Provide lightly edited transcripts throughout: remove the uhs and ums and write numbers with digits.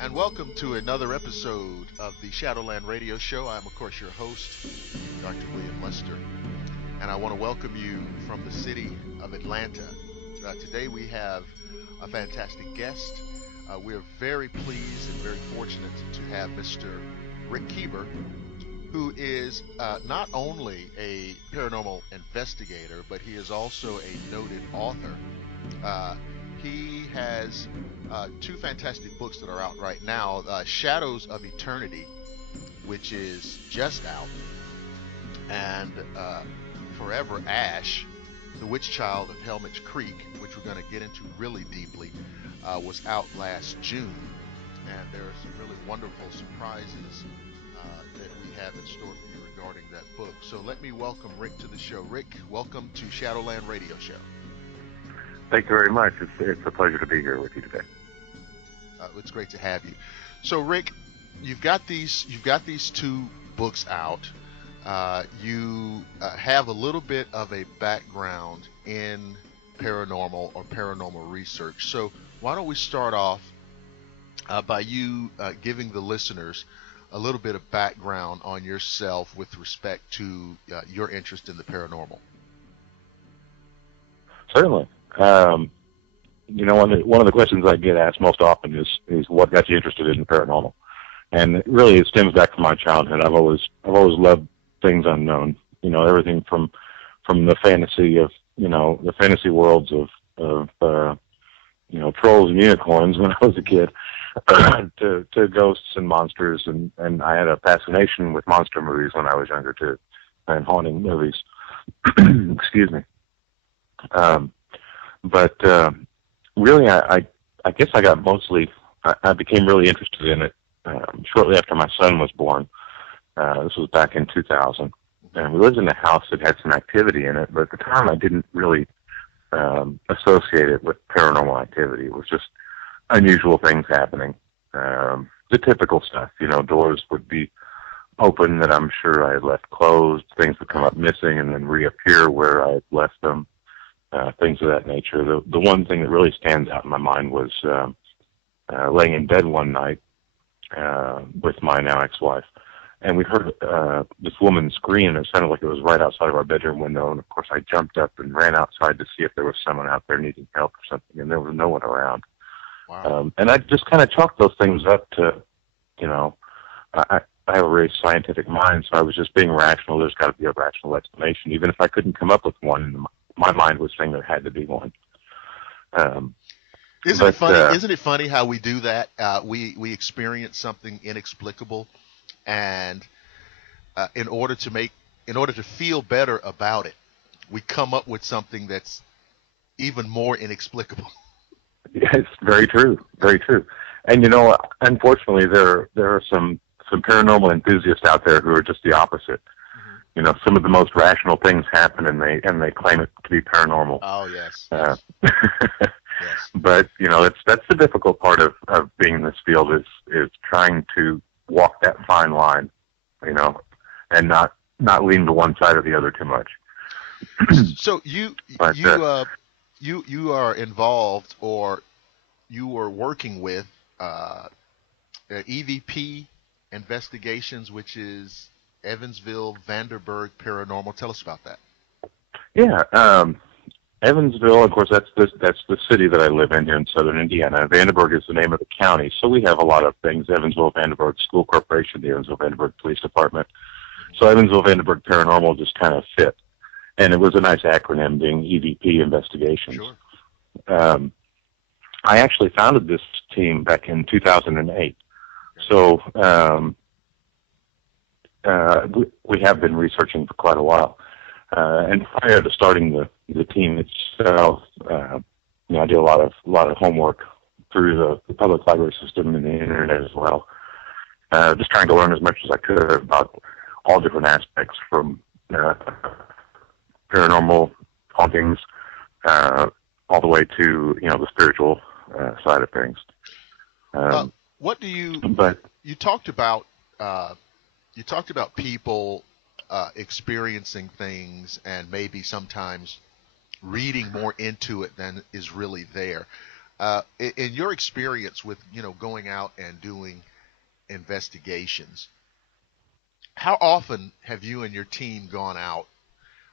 and welcome to another episode of the Shadowland Radio Show. I'm, of course, your host, Dr. William Lester, and I want to welcome you from the city of Atlanta. Today we have a fantastic guest. We're very pleased and very fortunate to have Mr. Rick Kueber, who is not only a paranormal investigator, but he is also a noted author. He has two fantastic books that are out right now. Shadows of Eternity, which is just out, and Forever Ash, The Witch Child of Helmich Creek, which we're going to get into really deeply, was out last June. And there are some really wonderful surprises that we have in store for you regarding that book. So let me welcome Rick to the show. Rick, welcome to Shadowland Radio Show. Thank you very much. It's a pleasure to be here with you today. It's great to have you. So, Rick, you've got these two books out. You have a little bit of a background in paranormal or paranormal research. So, why don't we start off by you giving the listeners a little bit of background on yourself with respect to your interest in the paranormal? Certainly. One of the questions I get asked most often is what got you interested in the paranormal, and really it stems back from my childhood. I've always loved things unknown. Everything from the fantasy of the fantasy worlds of trolls and unicorns when I was a kid, to ghosts and monsters, and I had a fascination with monster movies when I was younger too, and haunting movies. Excuse me. But really, I guess I got I became really interested in it shortly after my son was born. This was back in 2000. And we lived in a house that had some activity in it, but at the time I didn't really associate it with paranormal activity. It was just unusual things happening. The typical stuff, doors would be open that I'm sure I had left closed, things would come up missing and then reappear where I had left them. Things of that nature. The one thing that really stands out in my mind was laying in bed one night with my now ex-wife, and we heard this woman scream. It sounded like it was right outside of our bedroom window, and of course I jumped up and ran outside to see if there was someone out there needing help or something, and there was no one around. Wow. And I just kind of chalked those things up to, I have a very scientific mind, so I was just being rational. There's got to be a rational explanation, even if I couldn't come up with one. My mind was saying there had to be one. Isn't it funny? Isn't it funny how we do that? We experience something inexplicable, and in order to feel better about it, we come up with something that's even more inexplicable. Yeah, it's very true, very true. And unfortunately, there are some paranormal enthusiasts out there who are just the opposite. Some of the most rational things happen, and they claim it to be paranormal. Oh yes. Yes. Yes. But that's the difficult part of being in this field is trying to walk that fine line, and not lean to one side or the other too much. So you are involved, or you are working with EVP Investigations, which is Evansville Vanderburgh Paranormal. Tell us about that. Yeah, Evansville, of course, that's the city that I live in here in southern Indiana. Vanderburgh is the name of the county, so we have a lot of things. Evansville Vanderburgh School Corporation, the Evansville Vanderburgh Police Department. So Evansville Vanderburgh Paranormal just kind of fit, and it was a nice acronym, being EVP Investigations. Sure. I actually founded this team back in 2008. So we have been researching for quite a while. And prior to starting the team itself, I did a lot of homework through the public library system and the internet as well. Just trying to learn as much as I could about all different aspects, from paranormal hauntings all the way to the spiritual side of things. What do you? But you talked about people experiencing things and maybe sometimes reading more into it than is really there. In your experience with going out and doing investigations, how often have you and your team gone out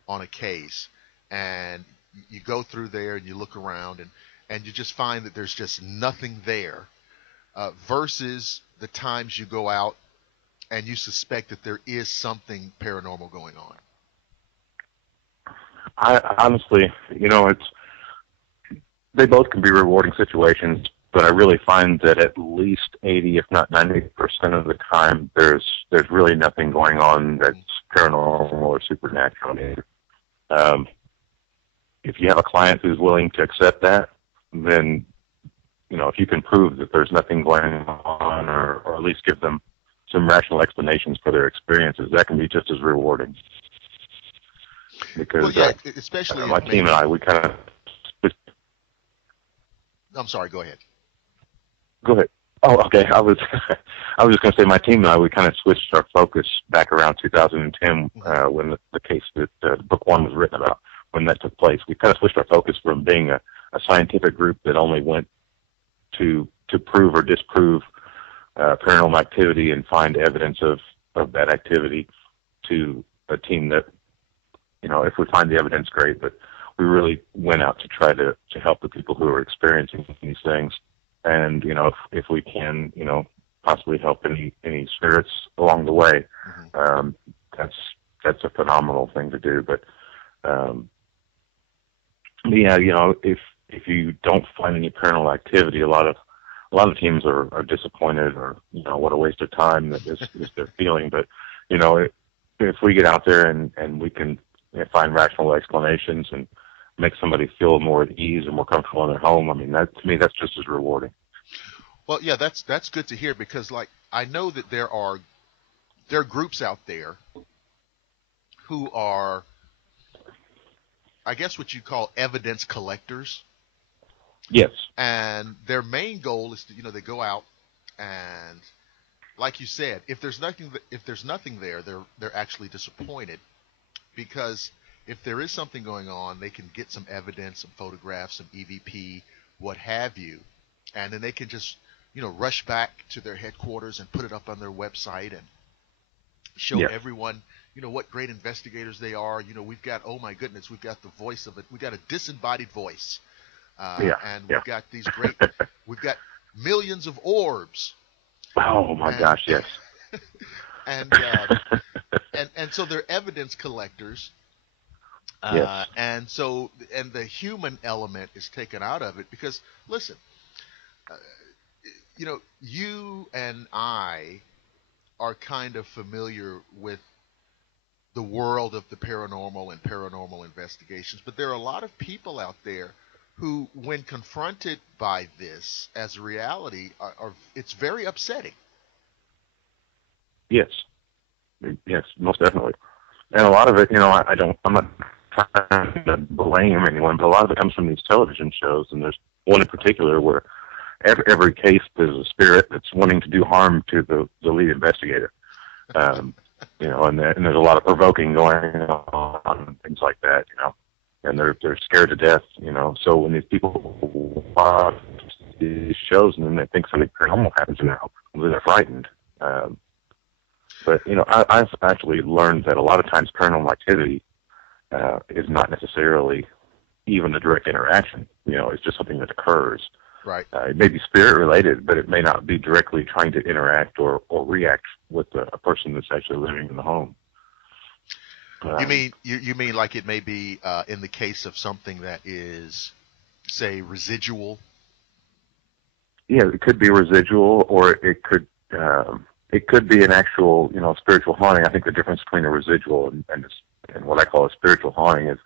on a case and you go through there and you look around and you just find that there's just nothing there, versus the times you go out and you suspect that there is something paranormal going on? I honestly, they both can be rewarding situations, but I really find that at least 80, if not 90% of the time, there's really nothing going on that's paranormal or supernatural. If you have a client who's willing to accept that, then, if you can prove that there's nothing going on, or at least give them some rational explanations for their experiences, that can be just as rewarding. Because especially my team and I, we kind of... I'm sorry, go ahead. Go ahead. Oh, okay. I was just going to say my team and I, we kind of switched our focus back around 2010 when the case that book one was written about, when that took place. We kind of switched our focus from being a scientific group that only went to prove or disprove paranormal activity and find evidence of that activity, to a team that, if we find the evidence, great, but we really went out to try to help the people who are experiencing these things. And, if we can, possibly help any spirits along the way, that's a phenomenal thing to do. But, if you don't find any paranormal activity, a lot of teams are disappointed, or, what a waste of time that is their feeling. But, if we get out there and we can find rational explanations and make somebody feel more at ease and more comfortable in their home, I mean, to me, that's just as rewarding. Well, yeah, that's good to hear, because I know that there are groups out there who are, I guess, what you call evidence collectors. Yes. And their main goal is to, they go out and, like you said, if there's nothing there, they're actually disappointed, because if there is something going on, they can get some evidence, some photographs, some EVP, what have you, and then they can just, rush back to their headquarters and put it up on their website and show everyone, what great investigators they are. We've got, oh my goodness, we've got the voice of it. We've got a disembodied voice. And we've got these we've got millions of orbs. Oh my gosh, yes. and so they're evidence collectors. Yes. And the human element is taken out of it, because, listen, you and I are kind of familiar with the world of the paranormal and paranormal investigations, but there are a lot of people out there who, when confronted by this as a reality, it's very upsetting. Yes, most definitely. And a lot of it, I'm not trying to blame anyone, but a lot of it comes from these television shows, and there's one in particular where every case there's a spirit that's wanting to do harm to the lead investigator. And there's a lot of provoking going on and things like that, and they're scared to death, So when these people watch these shows and then they think something paranormal happens now, then they're frightened. But I've actually learned that a lot of times paranormal activity is not necessarily even a direct interaction. It's just something that occurs. Right. It may be spirit related, but it may not be directly trying to interact or react with a person that's actually living in the home. You mean like it may be in the case of something that is, say, residual? Yeah, it could be residual, or it could be an actual, spiritual haunting. I think the difference between a residual and what I call a spiritual haunting is,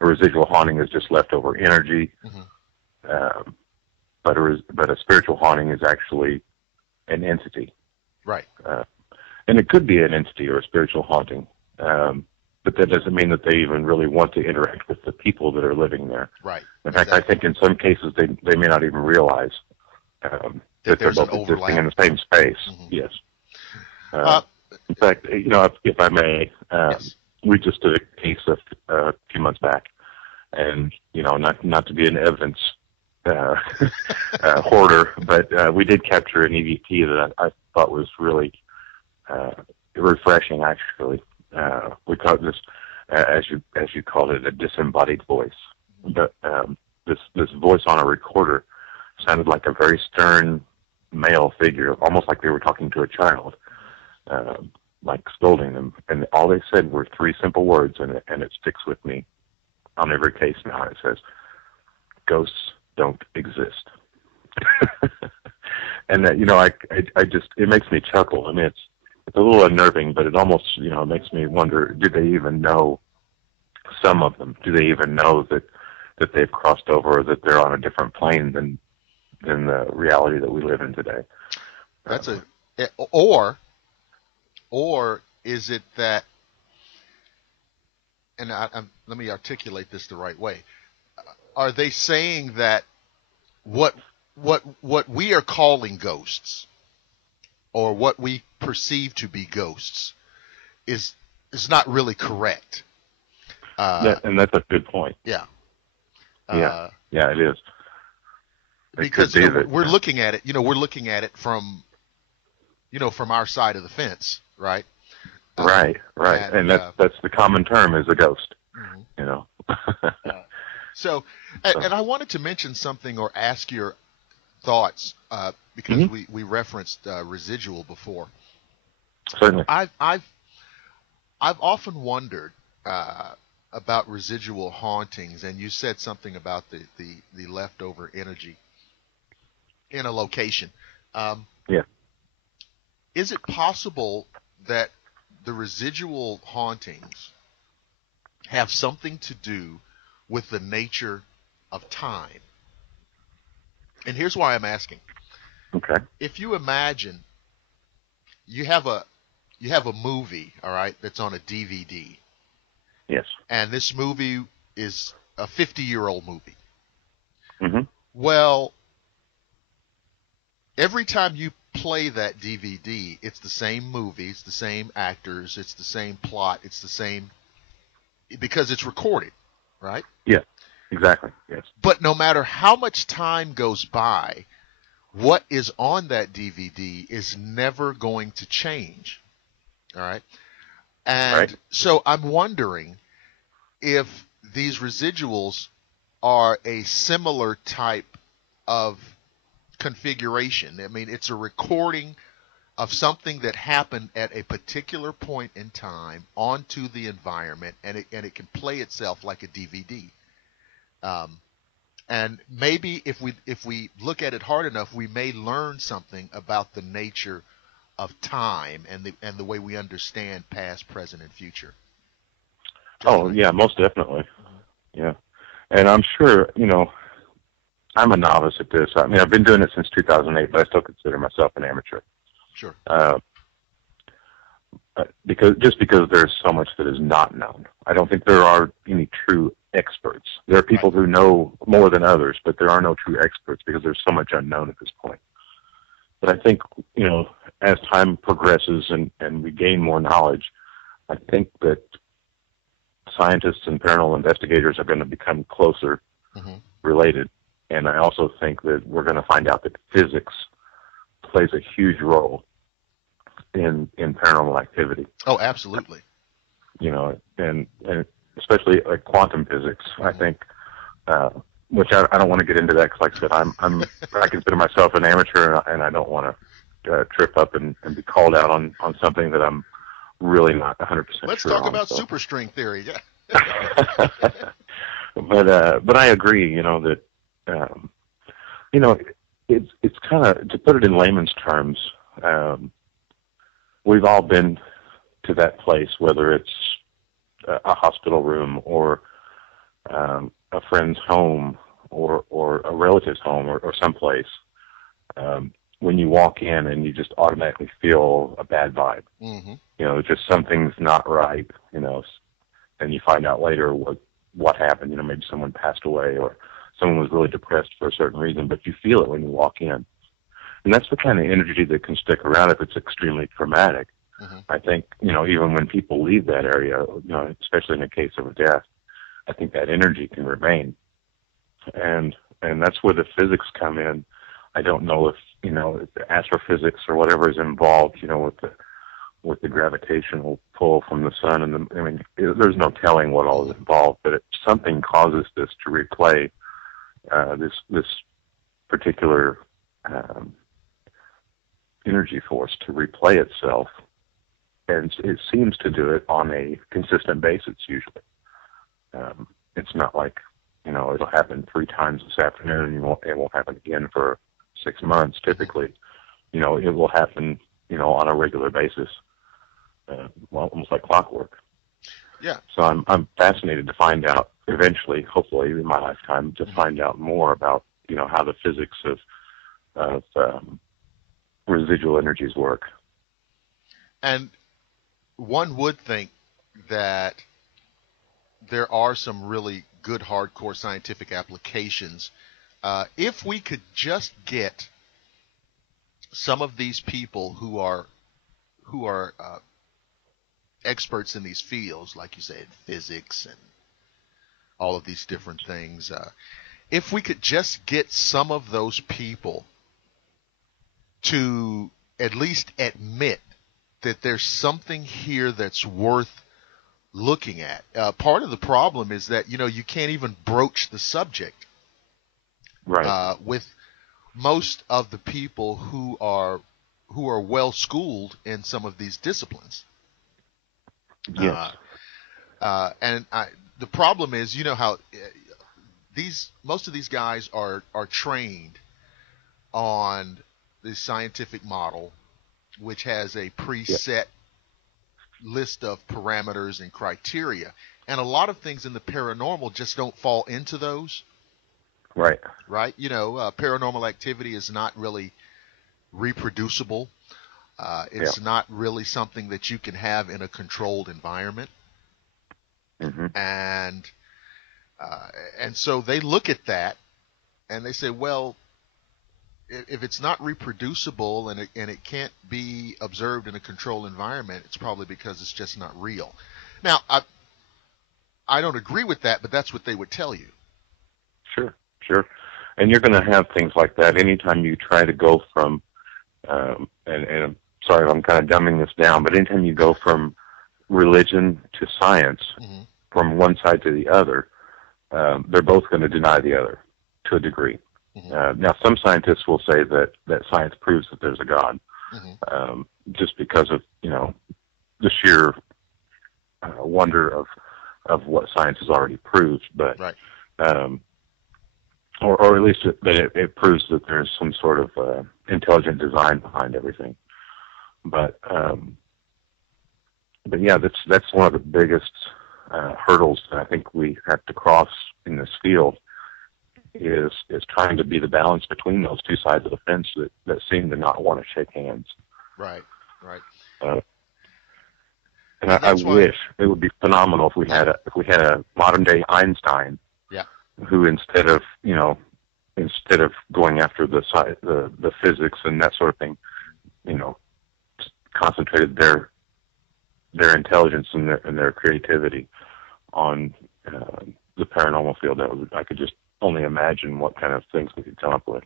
a residual haunting is just leftover energy. Mm-hmm. But a spiritual haunting is actually an entity. Right. And it could be an entity or a spiritual haunting. But that doesn't mean that they even really want to interact with the people that are living there. Right. In fact, I think in some cases they may not even realize that they're both existing in the same space. Mm-hmm. Yes. In fact, if I may, yes. We just did a case a few months back, and not to be an evidence hoarder, but we did capture an EVP that I thought was really refreshing. Actually, we called this, as you called it, a disembodied voice. But this voice on a recorder sounded like a very stern male figure, almost like they were talking to a child, like scolding them. And all they said were three simple words, and it sticks with me on every case now. It says, "Ghosts don't exist." And that, I just, it makes me chuckle. I mean, it's a little unnerving, but it almost, makes me wonder, do they even know, some of them, do they even know that they've crossed over, or that they're on a different plane than the reality that we live in today? That's or is it that, and let me articulate this the right way. Are they saying that what we are calling ghosts, or what we perceive to be ghosts, is not really correct? And that's a good point. Yeah. Yeah, it is. Because we're looking at it, we're looking at it from our side of the fence, right? Right. And that's the common term, is a ghost. Mm-hmm. So, and I wanted to mention something, or ask your thoughts, because mm-hmm. we referenced residual before. Certainly. I've often wondered about residual hauntings, and you said something about the leftover energy in a location. Yeah. Is it possible that the residual hauntings have something to do with the nature of time? And here's why I'm asking. Okay. If you imagine you have a movie, all right, that's on a DVD. Yes. And this movie is a 50-year-old movie. Mm-hmm. Well, every time you play that DVD, it's the same movie, it's the same actors, it's the same plot, it's the same, because it's recorded, right? Yeah, exactly, yes. But no matter how much time goes by, what is on that DVD is never going to change, all right? And right. So I'm wondering if these residuals are a similar type of configuration. I mean, it's a recording of something that happened at a particular point in time onto the environment, and it can play itself like a DVD. And maybe if we look at it hard enough, we may learn something about the nature of time and the way we understand past, present, and future. Oh, yeah, most definitely. Yeah. And I'm sure, I'm a novice at this. I mean, I've been doing it since 2008, but I still consider myself an amateur. Sure. Because there's so much that is not known. I don't think there are any true experts. There are people who know more than others, but there are no true experts because there's so much unknown at this point. But I think, as time progresses and we gain more knowledge, I think that scientists and paranormal investigators are going to become closer related. And I also think that we're going to find out that physics plays a huge role in paranormal activity. Oh, absolutely. And especially like quantum physics, I think, which I don't want to get into that because, like I said, I consider myself an amateur, and I don't want to trip up and be called out on something that I'm really not 100% sure on. Let's talk about superstring theory. Yeah. But I agree, that it's kind of, to put it in layman's terms, we've all been to that place, whether it's a hospital room or a friend's home or a relative's home or someplace, when you walk in and you just automatically feel a bad vibe. Mm-hmm. Just something's not right, and you find out later what happened. Maybe someone passed away or someone was really depressed for a certain reason, but you feel it when you walk in. And that's the kind of energy that can stick around if it's extremely traumatic. Mm-hmm. I think, even when people leave that area, especially in the case of a death, I think that energy can remain. And and that's where the physics come in. I don't know if if the astrophysics or whatever is involved, with the gravitational pull from the sun, and there's no telling what all is involved, but something causes this to replay this particular energy force to replay itself, and it seems to do it on a consistent basis usually. It's not like it'll happen 3 times this afternoon and it won't happen again for 6 months typically. It will happen on a regular basis, almost like clockwork. Yeah. So I'm fascinated to find out eventually, hopefully in my lifetime, to find out more about how the physics of residual energies work. And one would think that there are some really good hardcore scientific applications. If we could just get some of these people who are experts in these fields, like you said, physics and all of these different things, if we could just get some of those people to at least admit that there's something here that's worth looking at. Part of the problem is that you can't even broach the subject, right? With most of the people who are well schooled in some of these disciplines. Yes. The problem is, how most of these guys are trained on the scientific model, which has a preset list of parameters and criteria, and a lot of things in the paranormal just don't fall into those. Right. Paranormal activity is not really reproducible. It's not really something that you can have in a controlled environment. Mm-hmm. And so they look at that and they say, well, if it's not reproducible and it can't be observed in a controlled environment, it's probably because it's just not real. Now, I don't agree with that, but that's what they would tell you. Sure. And you're going to have things like that anytime you try to go from, and I'm sorry if I'm kind of dumbing this down, but anytime you go from religion to science, mm-hmm. from one side to the other, they're both going to deny the other to a degree. Mm-hmm. Now, some scientists will say that science proves that there's a God, mm-hmm. Just because of the sheer wonder of what science has already proved. But right. or at least that it proves that there's some sort of intelligent design behind everything. But yeah, that's one of the biggest hurdles that I think we have to cross in this field. Is trying to be the balance between those two sides of the fence that seem to not want to shake hands. Right. And I wish it would be phenomenal if we had a modern day Einstein, who instead of going after the physics and that sort of thing, concentrated their intelligence and their creativity on the paranormal field. I could just only imagine what kind of things we could come up with.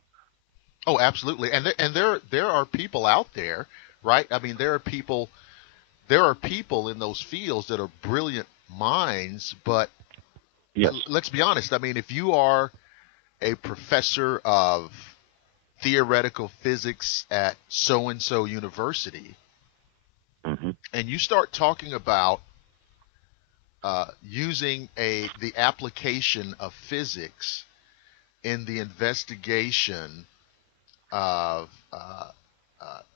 Oh, absolutely. And there are people out there, right? I mean, there are people in those fields that are brilliant minds, but let's be honest. I mean, if you are a professor of theoretical physics at so-and-so university, mm-hmm. and you start talking about using the application of physics in the investigation of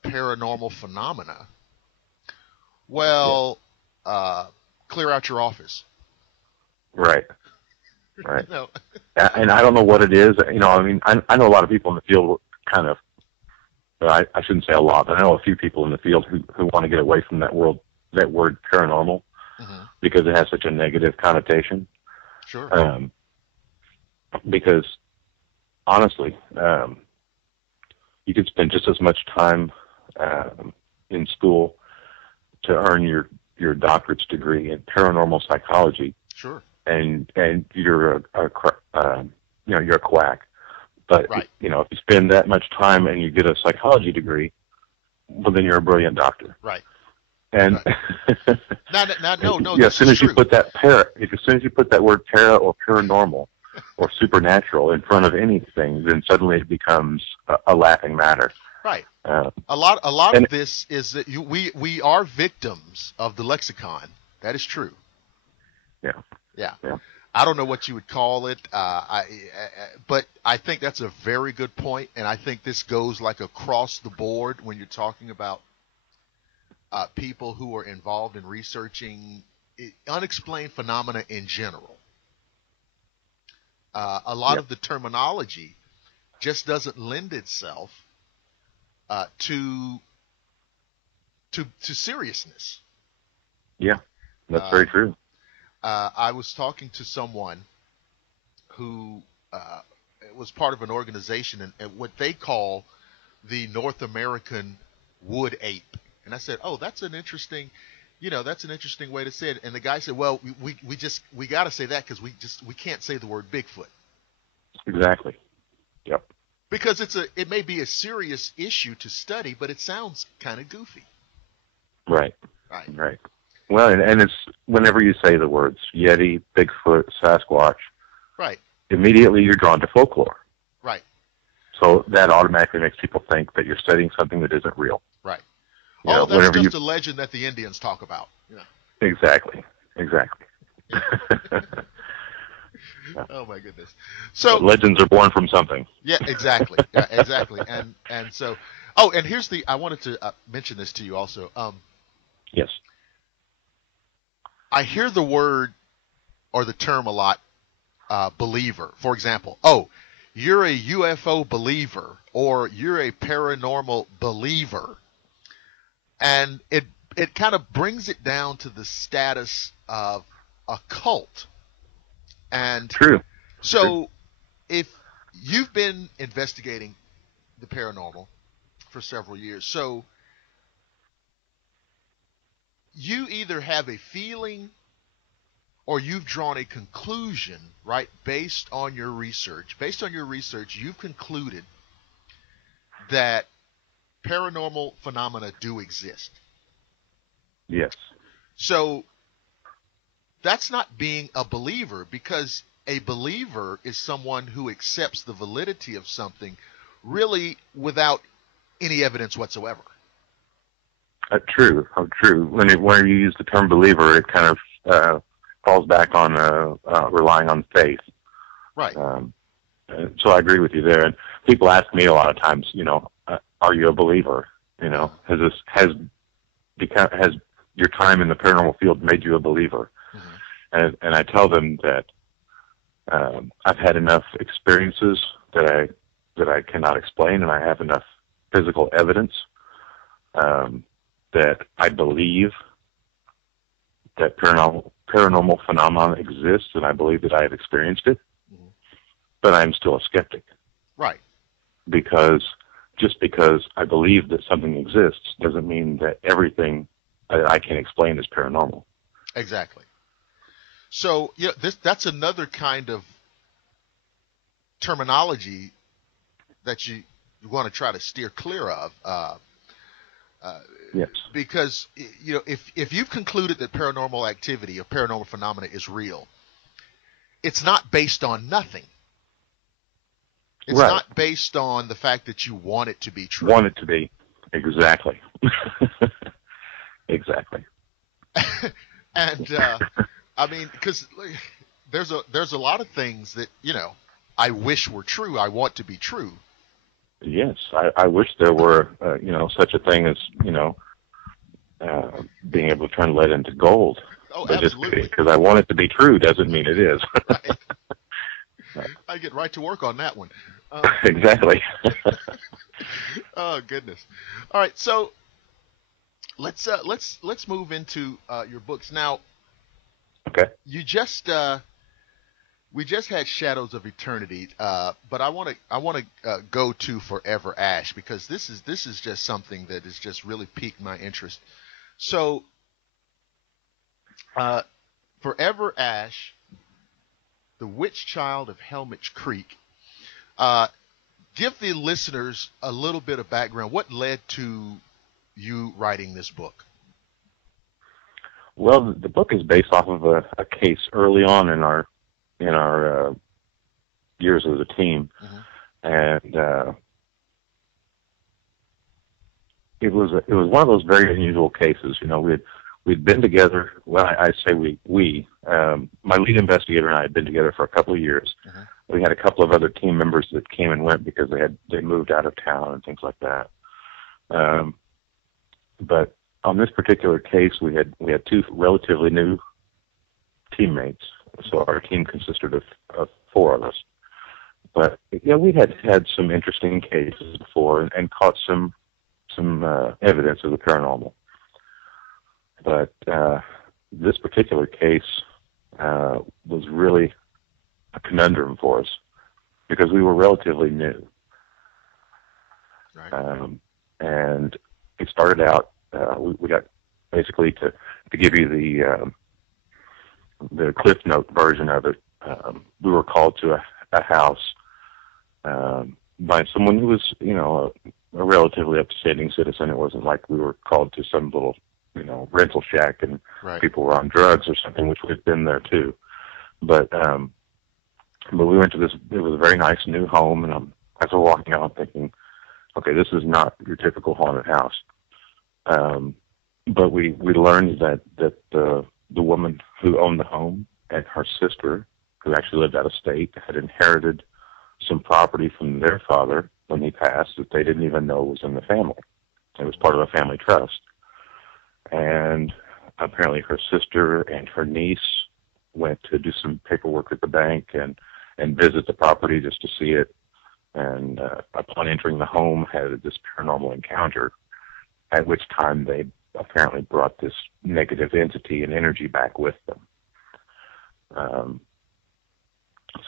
paranormal phenomena, well, clear out your office. Right. And I don't know what it is. I know a lot of people in the field kind of, I shouldn't say a lot, but I know a few people in the field who want to get away from that word paranormal, mm-hmm. because it has such a negative connotation. Sure. Because honestly, you could spend just as much time in school to earn your doctorate's degree in paranormal psychology. Sure. And you're a quack. But, Right. you know, if you spend that much time and you get a psychology degree, well, then you're a brilliant doctor. Right. And right. No. Yeah, as soon as you put that word para or paranormal or supernatural in front of anything, then suddenly it becomes a laughing matter. Right. A lot of this is that we are victims of the lexicon. That is true. Yeah. I don't know what you would call it, but I think that's a very good point, and I think this goes like across the board when you're talking about people who are involved in researching unexplained phenomena in general. A lot of the terminology just doesn't lend itself to seriousness. Yeah, that's very true. I was talking to someone who was part of an organization and what they call the North American wood ape. And I said, "Oh, that's an interesting way to say it." And the guy said, "Well, we got to say that because we can't say the word Bigfoot." Exactly. Yep. Because it may be a serious issue to study, but it sounds kind of goofy. Right. Well, and it's whenever you say the words Yeti, Bigfoot, Sasquatch, right, immediately you're drawn to folklore. Right. So that automatically makes people think that you're studying something that isn't real. Right. That's just a legend that the Indians talk about. Exactly. Oh my goodness! So legends are born from something. Yeah, exactly. And so, and here's I wanted to mention this to you also. Yes. I hear the word or the term a lot, believer. For example, you're a UFO believer or you're a paranormal believer. And it kind of brings it down to the status of a cult. And True. So if you've been investigating the paranormal for several years, so you either have a feeling or you've drawn a conclusion, right, based on your research. Based on your research, you've concluded that paranormal phenomena do exist. Yes. So that's not being a believer, because a believer is someone who accepts the validity of something really without any evidence whatsoever. True. When you use the term believer, it kind of falls back on relying on faith. Right. So I agree with you there. And people ask me a lot of times, are you a believer? Has your time in the paranormal field made you a believer? Mm-hmm. And I tell them that I've had enough experiences that I cannot explain, and I have enough physical evidence that I believe that paranormal phenomenon exists, and I believe that I have experienced it. Mm-hmm. But I'm still a skeptic. Right. Just because I believe that something exists doesn't mean that everything that I can explain is paranormal. Exactly. So that's another kind of terminology that you want to try to steer clear of. Yes. Because if you've concluded that paranormal activity or paranormal phenomena is real, it's not based on nothing. It's right. not based on the fact that you want it to be true. Want it to be. Exactly. Exactly. And I mean, because there's a lot of things that I wish were true. I want to be true. Yes, I wish there were such a thing as being able to turn lead into gold. Oh, but absolutely. Just because I want it to be true doesn't mean it is. Right. I get right to work on that one. Exactly. Oh goodness! All right, so let's move into your books now. Okay. You just we just had Shadows of Eternity, but I want to go to Forever Ash, because this is just something that has just really piqued my interest. So, Forever Ash, the Witch Child of Helmich Creek. give the listeners a little bit of background. What led to you writing this book? Well, the book is based off of a case early on in our years as a team, and it was one of those very unusual cases. You know, we'd been together. Well, I say we my lead investigator and I had been together for a couple of years. We had a couple of other team members that came and went because they moved out of town and things like that. But on this particular case, we had two relatively new teammates. So our team consisted of four of us. But yeah, we had some interesting cases before and caught some evidence of the paranormal. But this particular case was really a conundrum for us because we were relatively new. Right. And it started out, we got basically to give you the Cliff Note version of it. We were called to a house by someone who was, you know, a relatively upstanding citizen. It wasn't like we were called to some little, you know, rental shack and people were on drugs or something, which we've been there too. But we went to this. It was a very nice new home, and as we're walking out, I'm thinking, okay, this is not your typical haunted house. But we learned that the woman who owned the home and her sister, who actually lived out of state, had inherited some property from their father when he passed that they didn't even know was in the family. It was part of a family trust. And apparently her sister and her niece went to do some paperwork at the bank and visit the property just to see it. And upon entering the home, had this paranormal encounter, at which time they apparently brought this negative entity and energy back with them.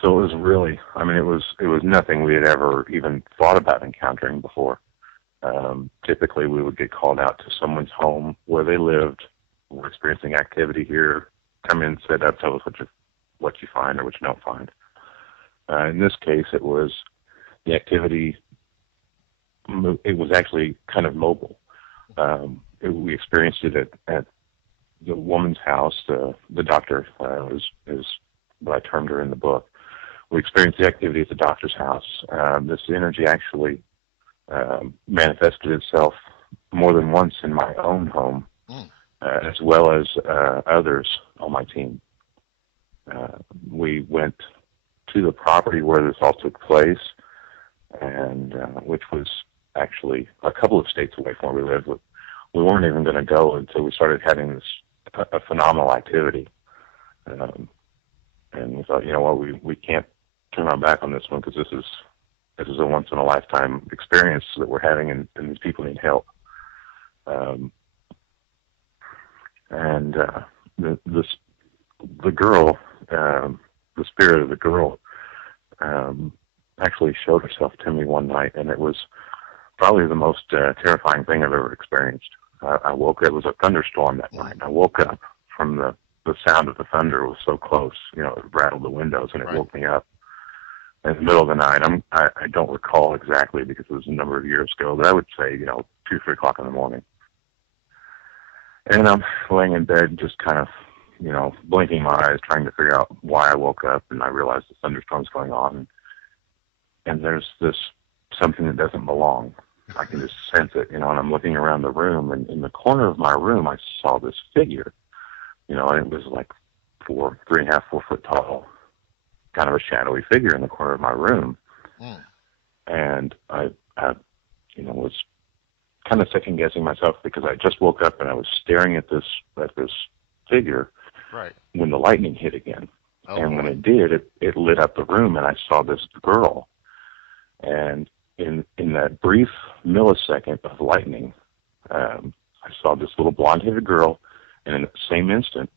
So it was really, I mean, it was nothing we had ever even thought about encountering before. Typically, we would get called out to someone's home where they lived. We're experiencing activity here. Come in, set up, tell us what you find or what you don't find. In this case, it was the activity. It was actually kind of mobile. We experienced it at the woman's house. The doctor is what I termed her in the book. We experienced the activity at the doctor's house. This energy actually manifested itself more than once in my own home, as well as others on my team. We went to the property where this all took place, and which was actually a couple of states away from where we lived. We weren't even going to go until we started having this a phenomenal activity. And we thought, you know what, we can't turn our back on this one because this is a once in a lifetime experience that we're having, and these people need help. The girl, the spirit of the girl, actually showed herself to me one night, and it was probably the most terrifying thing I've ever experienced. I woke up, it was a thunderstorm that night, and I woke up from the sound of the thunder. It was so close, you know, it rattled the windows, and it woke me up in the middle of the night. I don't recall exactly because it was a number of years ago, but I would say, you know, 2, 3 o'clock in the morning. And I'm laying in bed just kind of, you know, blinking my eyes, trying to figure out why I woke up, and I realized the thunderstorm's going on, and there's this something that doesn't belong. I can just sense it, you know, and I'm looking around the room, and in the corner of my room, I saw this figure, you know, and it was like 3.5, 4 foot tall, kind of a shadowy figure in the corner of my room. And I you know, was kind of second guessing myself because I just woke up and I was staring at this figure when the lightning hit again. And when it did, it lit up the room, and I saw this girl. And in that brief millisecond of lightning, I saw this little blonde-headed girl, and in the same instant,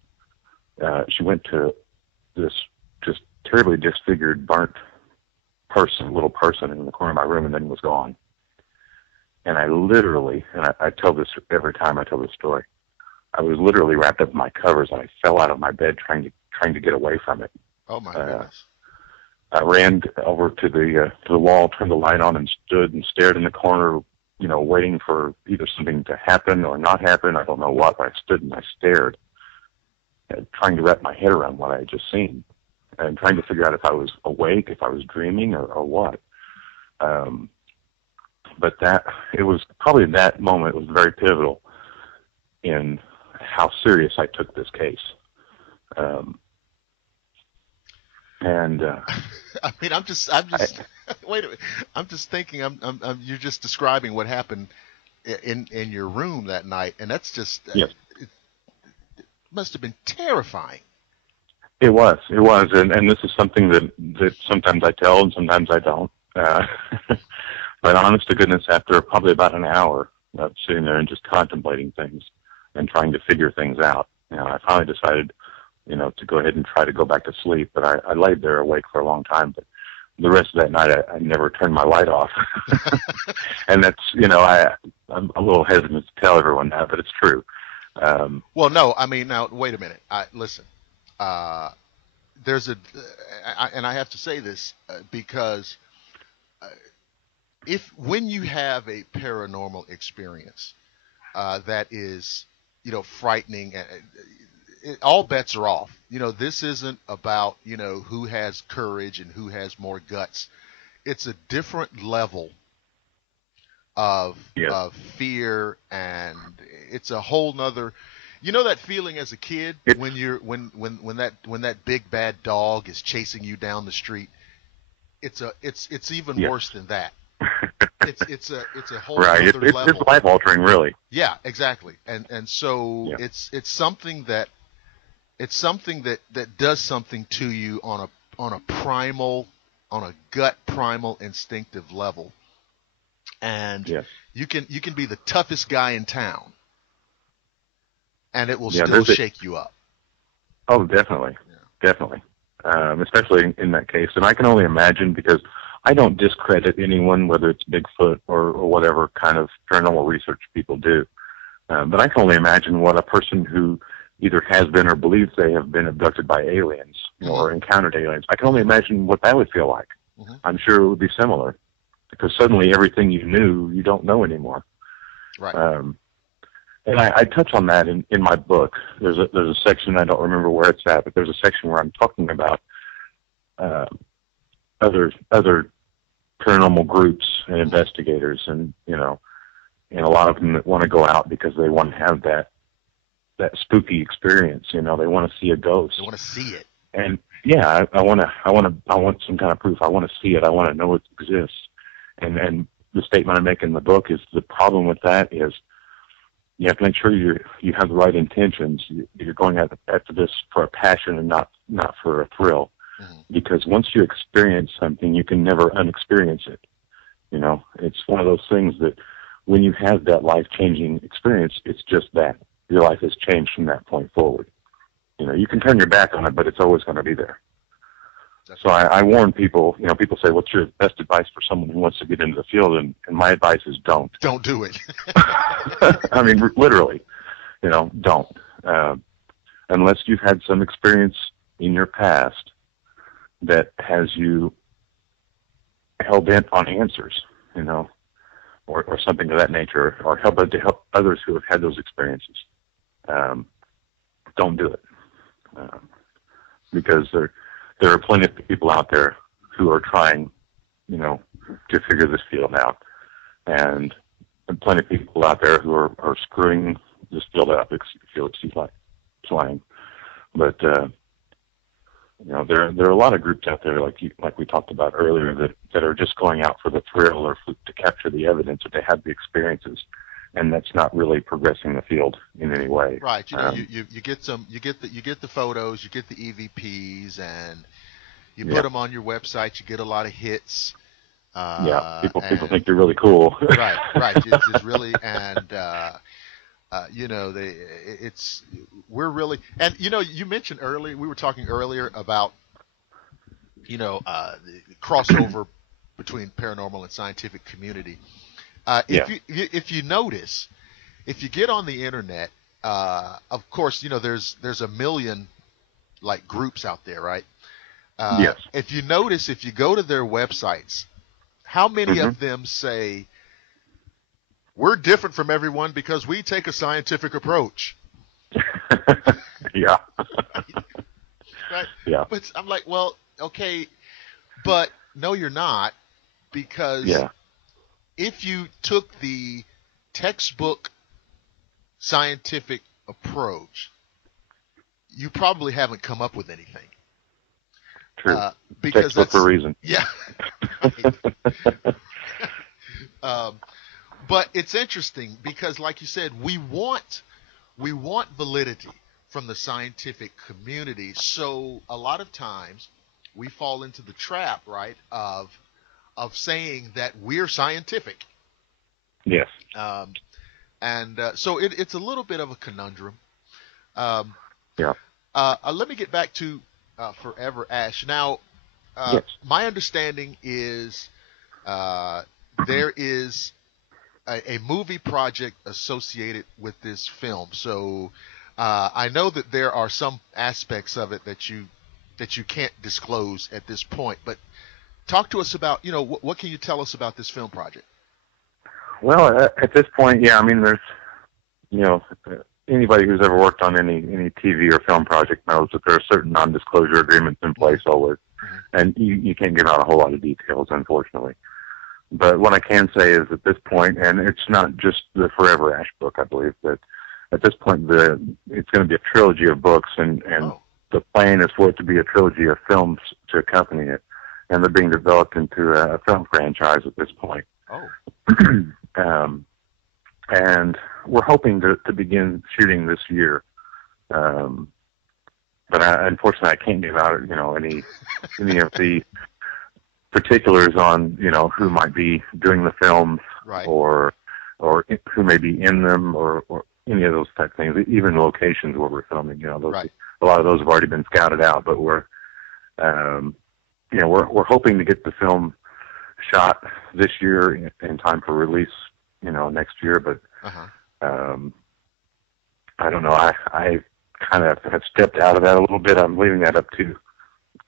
she went to this just terribly disfigured, burnt little person in the corner of my room, and then was gone. And I literally, and I tell this every time I tell this story, I was literally wrapped up in my covers, and I fell out of my bed trying to get away from it. Oh my goodness! I ran over to the wall, turned the light on, and stood and stared in the corner, waiting for either something to happen or not happen. I don't know what, but I stood and I stared, trying to wrap my head around what I had just seen, and trying to figure out if I was awake, if I was dreaming, or what. But it was probably that moment was very pivotal in how serious I took this case. I mean, I'm just wait a minute. I'm just thinking. You're just describing what happened in your room that night, and that's just yes. It must have been terrifying. It was, and this is something that sometimes I tell and sometimes I don't. But honest to goodness, after probably about an hour of sitting there and just contemplating things and trying to figure things out, I finally decided, to go ahead and try to go back to sleep. But I laid there awake for a long time. But the rest of that night, I never turned my light off. And that's, I'm a little hesitant to tell everyone that, but it's true. Well, no, I mean, now, wait a minute. Listen, there's and I have to say this because when you have a paranormal experience that is, frightening, all bets are off. This isn't about, who has courage and who has more guts. It's a different level of fear, and it's a whole nother, that feeling as a kid when that big bad dog is chasing you down the street. It's even worse than that. It's a whole right. other level. It's life altering, really. Yeah, exactly. And so it's something that does something to you on a gut primal instinctive level. And you can be the toughest guy in town, and it will still shake you up. Oh, definitely. Especially in that case. And I can only imagine, because I don't discredit anyone, whether it's Bigfoot or whatever kind of paranormal research people do. But I can only imagine what a person who either has been or believes they have been abducted by aliens, or encountered aliens, I can only imagine what that would feel like. Mm-hmm. I'm sure it would be similar, because suddenly everything you knew, you don't know anymore. Right. And I touch on that in my book. There's a section, I don't remember where it's at, but there's a section where I'm talking about other paranormal groups and investigators, and and a lot of them that want to go out because they want to have that spooky experience. They want to see a ghost. They want to see it. And I want some kind of proof. I want to see it. I want to know it exists. And the statement I make in the book is the problem with that is you have to make sure you have the right intentions. You're going after this for a passion and not for a thrill. Mm-hmm. Because once you experience something, you can never unexperience it. It's one of those things that when you have that life-changing experience, it's just that. Your life has changed from that point forward. You can turn your back on it, but it's always going to be there. So I warn people, people say, what's your best advice for someone who wants to get into the field? And my advice is don't. Don't do it. I mean, literally, don't. Unless you've had some experience in your past that has you hell-bent on answers, or something of that nature, or help others who have had those experiences. Don't do it. Because there are plenty of people out there who are trying, to figure this field out. And plenty of people out there who are screwing this field up, if you'll excuse my slang. But, there are a lot of groups out there, like we talked about earlier, that are just going out for the thrill or to capture the evidence, or they have the experiences, and that's not really progressing the field in any way. Right. You get the photos, you get the EVPs, and you put them on your website. You get a lot of hits. People think you're really cool. Right. It's really, and we're really, and you mentioned earlier, we were talking earlier about the crossover between paranormal and scientific community. If you notice, if you get on the internet, of course, there's a million groups out there, right? Yes. If you notice, if you go to their websites, how many Mm-hmm. of them say, we're different from everyone because we take a scientific approach? Yeah. Right? Yeah. But I'm like, well, okay, but no, you're not, because Yeah. if you took the textbook scientific approach, you probably haven't come up with anything. True. Because Textbook for that's, a reason. yeah. Right. But it's interesting because, like you said, we want validity from the scientific community. So a lot of times we fall into the trap, right, of saying that we're scientific. Yes. And so it's a little bit of a conundrum. Um, Yeah. Let me get back to Forever Ash. Now, Yes. my understanding is there is a movie project associated with this film. So I know that there are some aspects of it that you can't disclose at this point. But talk to us about, what can you tell us about this film project? Well, at this point, yeah, I mean, there's, anybody who's ever worked on any TV or film project knows that there are certain non-disclosure agreements in place always, and you can't give out a whole lot of details, unfortunately. But what I can say is at this point, and it's not just the Forever Ash book, I believe, that at this point it's going to be a trilogy of books, and the plan is for it to be a trilogy of films to accompany it, and they're being developed into a film franchise at this point. And we're hoping to begin shooting this year. But unfortunately, I can't give out, any of the particulars on, who might be doing the films, right, or who may be in them, or any of those type of things. Even locations where we're filming, right. A lot of those have already been scouted out. But we're hoping to get the film shot this year in time for release, next year. But I don't know. I kind of have stepped out of that a little bit. I'm leaving that up to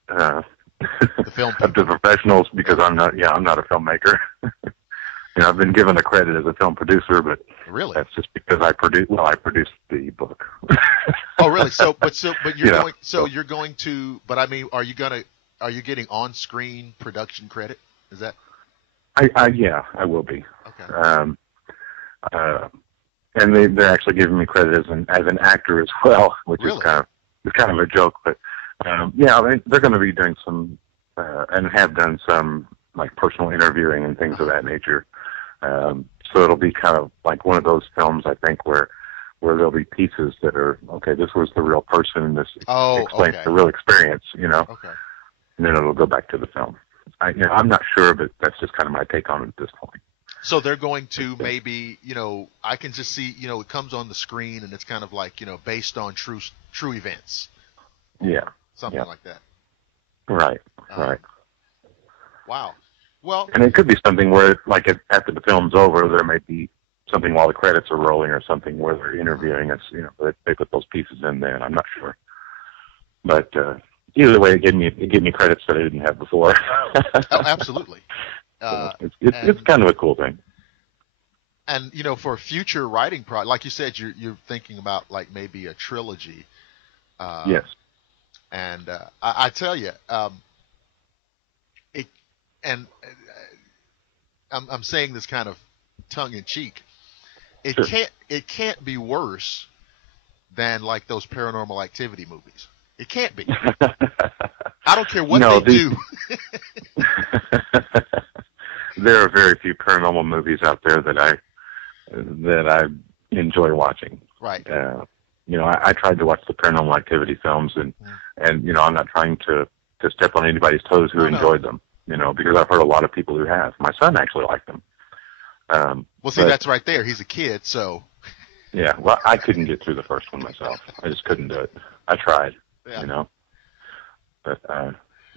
the film up to professionals, because I'm not a filmmaker. I've been given the credit as a film producer, but really, that's just because I produced the book. Oh, really? But you're going to, but I mean, are you getting on-screen production credit? Is that? I will be. Okay. And they're actually giving me credit as an actor as well, which really? is kind of a joke. But they're going to be doing some and have done some like personal interviewing and things of that nature. So it'll be kind of like one of those films, I think, where there'll be pieces that are, okay, this was the real person, this explains the real experience, Okay. And then it'll go back to the film. I'm not sure, but that's just kind of my take on it at this point. So they're going to maybe, I can just see, it comes on the screen and it's kind of like, based on true events. Yeah. Something like that. Right. Right. Wow. Well, and it could be something where, like, after the film's over, there may be something while the credits are rolling or something where they're interviewing us. They put those pieces in there, and I'm not sure. But either way, it gave me credits that I didn't have before. Oh, absolutely. So it's kind of a cool thing. And for a future writing project, like you said, you're thinking about like maybe a trilogy. Yes. And I tell you, I'm saying this kind of tongue in cheek. It can't be worse than like those Paranormal Activity movies. It can't be. I don't care what they do. There are very few paranormal movies out there that I enjoy watching. Right. I tried to watch the Paranormal Activity films, and I'm not trying to step on anybody's toes who enjoyed them, because I've heard a lot of people who have. My son actually liked them. Well, see, that's right there. He's a kid, so. Yeah, well, I couldn't get through the first one myself. I just couldn't do it. I tried, But,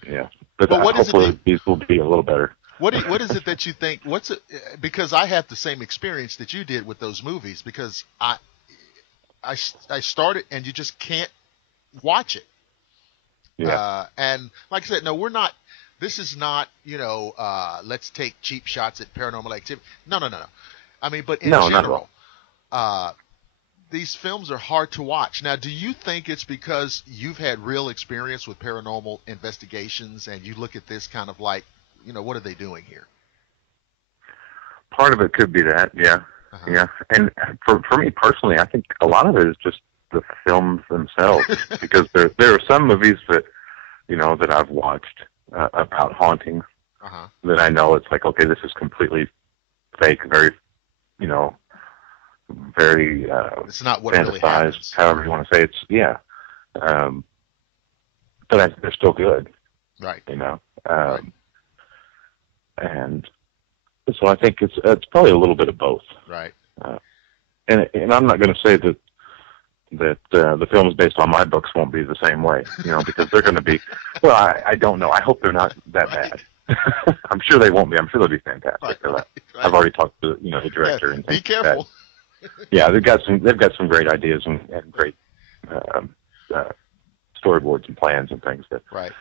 yeah. But hopefully these will be a little better. What is it that you think? Because I had the same experience that you did with those movies, because I started and you just can't watch it. Yeah. And like I said, no, we're not. This is not, let's take cheap shots at Paranormal Activity. No. I mean, but in No, not at general, all. these films are hard to watch. Now, do you think it's because you've had real experience with paranormal investigations and you look at this kind of like, what are they doing here? Part of it could be that, yeah. Uh-huh. Yeah. And for me personally, I think a lot of it is just the films themselves, because there are some movies that, that I've watched about hauntings Uh-huh. that I know it's like, okay, this is completely fake, very, very it's not what really happens. however you want to say it. Yeah. But they're still good. Right. Right. And so I think it's probably a little bit of both. Right. And I'm not going to say that the films based on my books won't be the same way, because they're going to be. Well, I don't know. I hope they're not that bad. I'm sure they won't be. I'm sure they'll be fantastic. Right. I've already talked to the director and be careful. Yeah, they've got some great ideas and great storyboards and plans and things that. Right.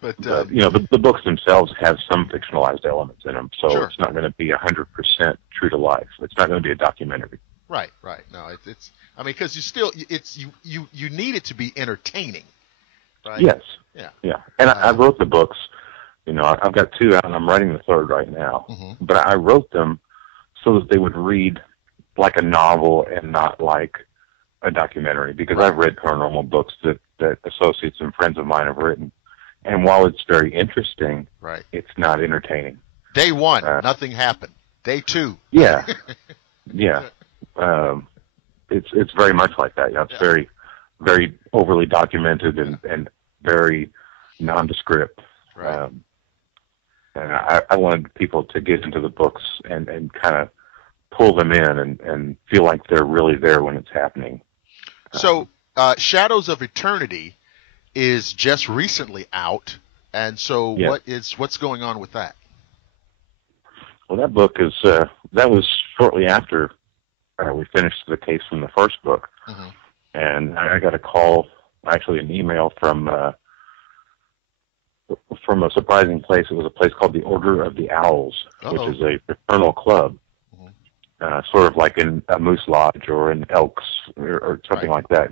But the books themselves have some fictionalized elements in them, so Sure. It's not going to be 100% true to life. It's not going to be a documentary. Right. No, it's. I mean, because you need it to be entertaining. Right. Yes. Yeah. And I wrote the books. I've got 2 out, and I'm writing the 3rd right now. Mm-hmm. But I wrote them so that they would read like a novel and not like a documentary, because Right. I've read paranormal books that associates and friends of mine have written. And while it's very interesting, Right. it's not entertaining. Day 1, nothing happened. Day 2. Yeah. Yeah. It's very much like that. It's very, very overly documented and very nondescript. Right. And I wanted people to get into the books and kind of pull them in and feel like they're really there when it's happening. So, Shadows of Eternity is just recently out, and so Yes. what's going on with that? Well, that book is that was shortly after we finished the case from the first book, Mm-hmm. and I got a call, actually an email from a surprising place. It was a place called the Order of the Owls, which is a fraternal club, sort of like in a Moose Lodge or an Elks or something Right. like that,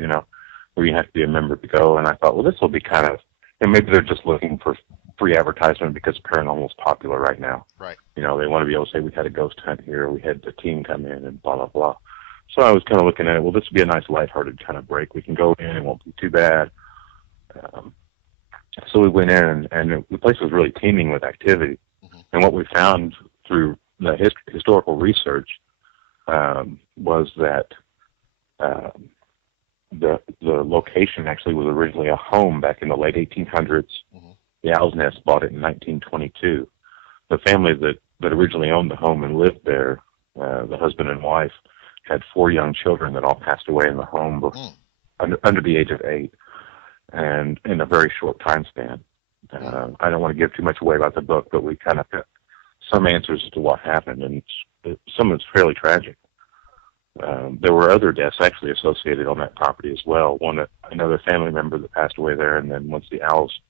where you have to be a member to go. And I thought, well, this will be kind of, maybe they're just looking for free advertisement because paranormal is popular right now. Right. They want to be able to say, we had a ghost hunt here, we had the team come in, and blah, blah, blah. So I was kind of looking at it, well, this would be a nice lighthearted kind of break. We can go in, it won't be too bad. So we went in, and the place was really teeming with activity. Mm-hmm. And what we found through the historical research was that the location actually was originally a home back in the late 1800s. Mm-hmm. The Owl's Nest bought it in 1922. The family that originally owned the home and lived there, the husband and wife, had 4 young children that all passed away in the home under the age of 8, and in a very short time span. I don't want to give too much away about the book, but we kind of got some answers as to what happened, and some of it's fairly tragic. There were other deaths actually associated on that property as well. Another family member that passed away there, and then once the Owls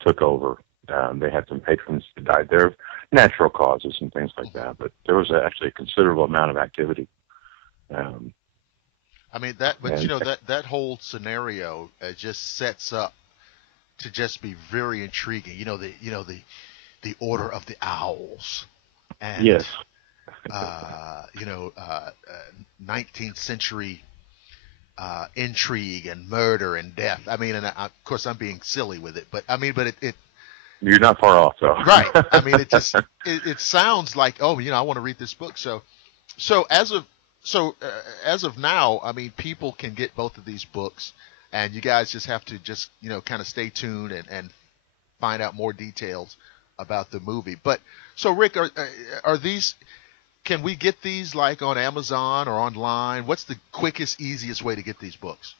took over, they had some patrons that died there of natural causes and things like that. But there was actually a considerable amount of activity. I mean that whole scenario just sets up to just be very intriguing. The Order of the Owls, and yes, 19th century intrigue and murder and death. I mean, and of course I'm being silly with it, but it you're not far off though. Right. I mean, it sounds like, I want to read this book. So as of now, I mean, people can get both of these books, and you guys just have to kind of stay tuned and find out more details about the movie. But so Rick, are these? Can we get these like on Amazon or online? What's the quickest, easiest way to get these books?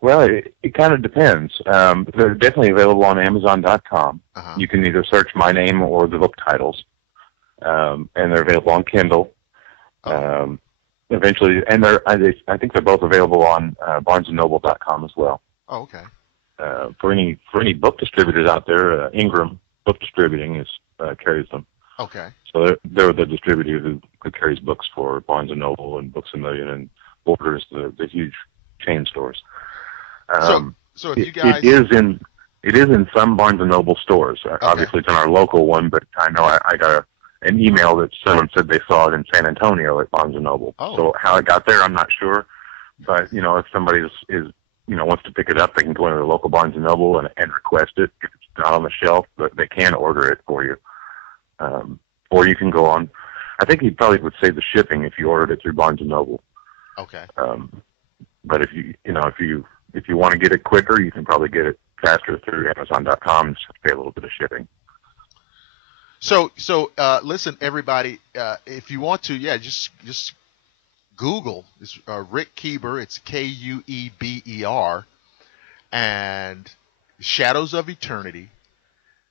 Well, it kind of depends. They're definitely available on Amazon.com. Uh-huh. You can either search my name or the book titles, and they're available on Kindle. Eventually, and I think they're both available on BarnesandNoble.com as well. Oh, okay. For any book distributors out there, Ingram Book Distributing carries them. Okay. So they're the distributor who carries books for Barnes and Noble and Books a Million and Borders, the huge chain stores. So if you guys, it is in some Barnes and Noble stores. Okay. Obviously, it's in our local one, but I know I got an email that someone said they saw it in San Antonio at Barnes and Noble. Oh. So how it got there, I'm not sure. But if somebody is wants to pick it up, they can go into the local Barnes and Noble and request it if it's not on the shelf. But they can order it for you, or you can go on. I think you probably would save the shipping if you ordered it through Barnes and Noble. Okay. But if you want to get it quicker, you can probably get it faster through Amazon.com and just pay a little bit of shipping. So listen, everybody, if you want to, just Google this Rick Kueber. It's Kueber, and Shadows of Eternity,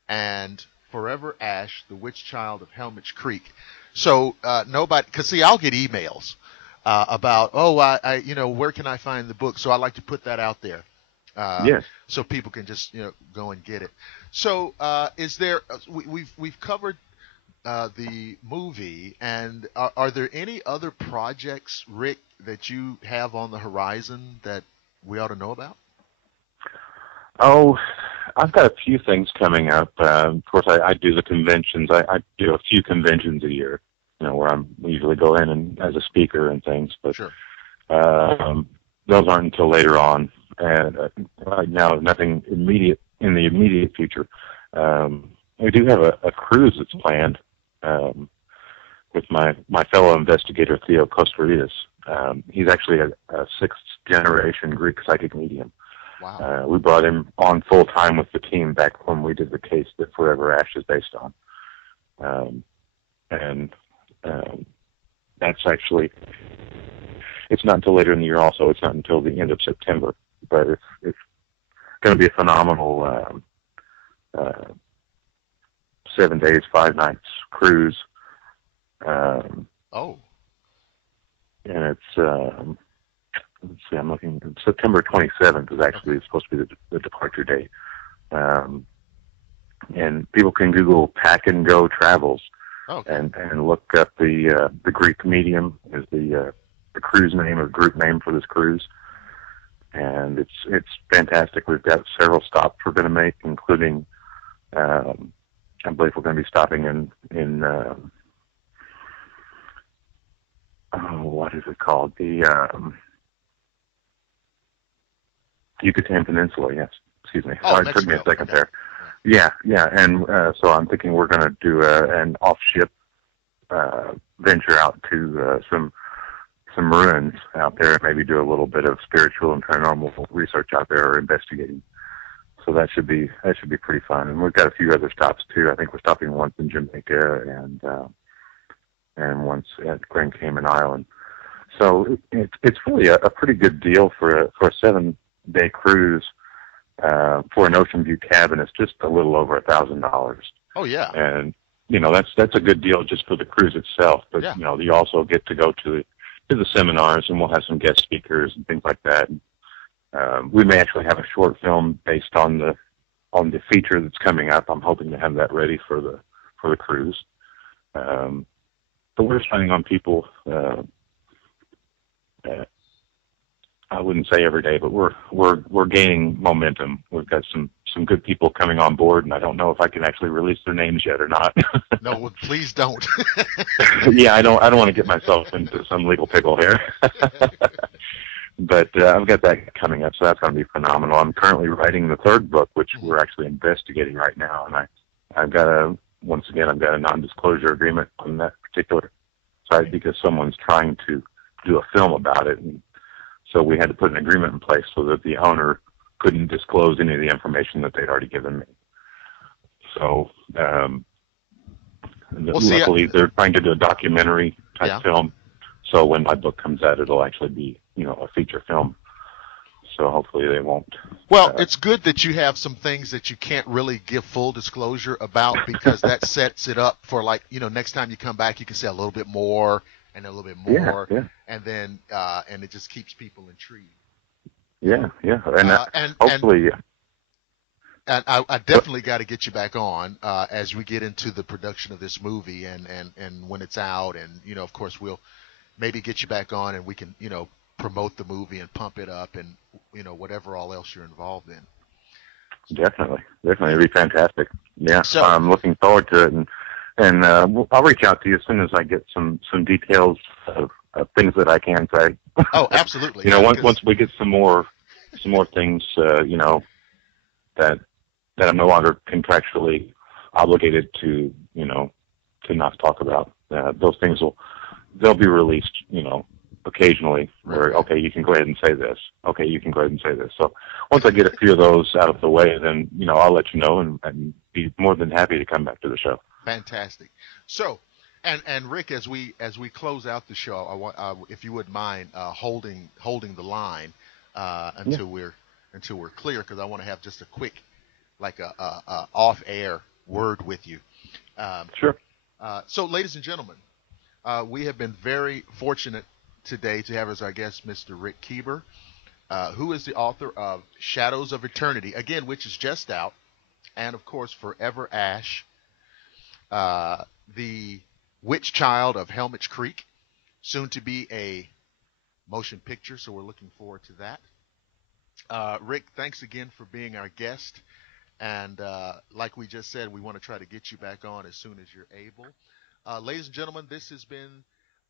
and Forever Ash, the Witch Child of Helmich Creek. So nobody, because see, I'll get emails about, I where can I find the book? So I like to put that out there. Yes. So people can just go and get it. So is there? We've covered the movie, and are there any other projects, Rick, that you have on the horizon that we ought to know about? Oh, I've got a few things coming up. Of course, I do the conventions. I do a few conventions a year, where we usually go in and as a speaker and things. But Sure. Those aren't until later on. And right now, nothing immediate in the immediate future. We do have a cruise that's planned with my fellow investigator, Theo Kostarides. He's actually a sixth-generation Greek psychic medium. Wow. We brought him on full-time with the team back when we did the case that Forever Ash is based on. That's actually, it's not until later in the year also. It's not until the end of September. But it's going to be a phenomenal 7 days, 5 nights cruise. And it's, let's see, I'm looking, September 27th is actually supposed to be the departure date. And people can Google Pack and Go Travels and look up the Greek medium is the cruise name or group name for this cruise. And it's fantastic. We've got several stops we're going to make, including, I believe we're going to be stopping in what is it called? The Yucatan Peninsula, yes. Excuse me. Sorry, it took me a second there. Yeah. And so I'm thinking we're going to do an off-ship venture out to some ruins out there, maybe do a little bit of spiritual and paranormal research out there or investigating. So that should be pretty fun. And we've got a few other stops too. I think we're stopping once in Jamaica and once at Grand Cayman Island. So it's really a pretty good deal for a 7-day cruise for an ocean view cabin. It's just a little over $1,000. Oh yeah. And that's a good deal just for the cruise itself. But you also get to go to the seminars, and we'll have some guest speakers and things like that. We may actually have a short film based on the feature that's coming up. I'm hoping to have that ready for the cruise. But we're planning on people. I wouldn't say every day, but we're gaining momentum. We've got some good people coming on board, and I don't know if I can actually release their names yet or not. No, well, please don't. Yeah, I don't want to get myself into some legal pickle here. But I've got that coming up, so that's going to be phenomenal. I'm currently writing the third book, which we're actually investigating right now, and I've got a non-disclosure agreement on that particular site because someone's trying to do a film about it, and so we had to put an agreement in place so that the owner couldn't disclose any of the information that they'd already given me. So luckily they're trying to do a documentary type film. So when my book comes out, it'll actually be, a feature film. So hopefully they won't. Well, it's good that you have some things that you can't really give full disclosure about because that sets it up for next time you come back, you can say a little bit more and a little bit more. Yeah. And then, and it just keeps people intrigued. Yeah, yeah, and And hopefully, I definitely got to get you back on as we get into the production of this movie and when it's out, and of course we'll maybe get you back on and we can promote the movie and pump it up and whatever all else you're involved in. definitely, it'd be fantastic. Yeah, So I'm looking forward to it, and I'll reach out to you as soon as I get some details of things that I can say. oh, absolutely, Once we get some more things, that I'm no longer contractually obligated to, to not talk about. Those things they'll be released, occasionally. Where right. okay, you can go ahead and say this. Okay, you can go ahead and say this. So once I get a few of those out of the way, then I'll let you know and be more than happy to come back to the show. Fantastic. So, and Rick, as we close out the show, I want if you wouldn't mind holding the line Yeah, until we're clear, because I want to have just a quick like a off air word with you. Um, sure. so, ladies and gentlemen, we have been very fortunate today to have as our guest Mr. Rick Kueber, who is the author of Shadows of Eternity, again, which is just out, and of course Forever Ash, the Witch Child of Helmich Creek, soon to be a motion picture, so we're looking forward to that. Rick, thanks again for being our guest. And like we just said, we want to try to get you back on as soon as you're able. Ladies and gentlemen, this has been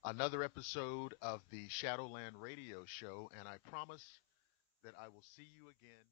another episode of the Shadowland Radio Show, and I promise that I will see you again.